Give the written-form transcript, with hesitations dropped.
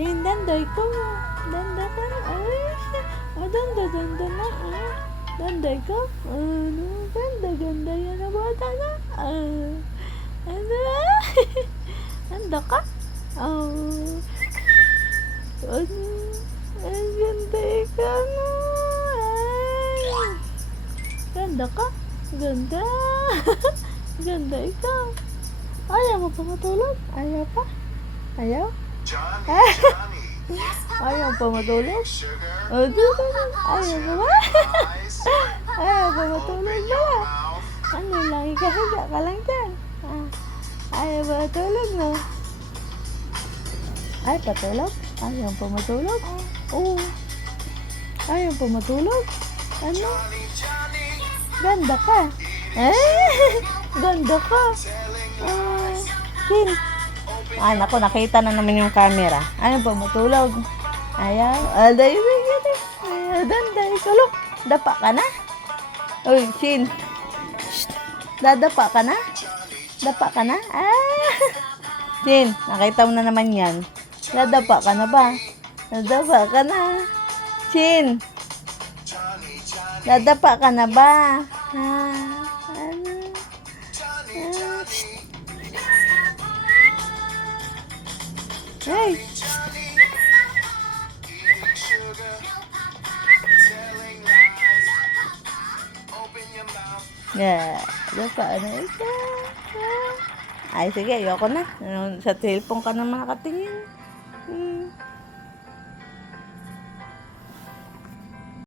Yung danday ko. Danda ka na. Ay, danda na. Danday ko. Ganda yan na bata na. Ano? Danda ka? Ay, ganda ka na. Ay, ganda ka? Ganda. Ganda ikaw. Ayaw mo pa matulog? Ayaw pa? Ayaw? Ayaw pa matulog? Ayaw pa ba? Ayaw pa matulog ba? Ano lang, ikahiga ka lang dyan. Ayaw pa matulog, no? Ay, patulog? Ayaw pa matulog? Oo. Ayaw pa matulog? Ano? Ganda ka. Ganda ka. Kin. Naku, nakita na naman yung camera. Ayaw pa matulog? Ayaw? Aday, danday. Tulog. Dapa ka na? Uy, Chin. Dadapa ka na? Dapa ka na? Chin, nakita mo na naman yan. Dadapa ka na ba? Dadapa ka na. Chin. Dadapa ka na ba? Ano? Hey. Dapa na ito. Ay, sige, ayoko na. Sa cellphone ka naman nakatingin.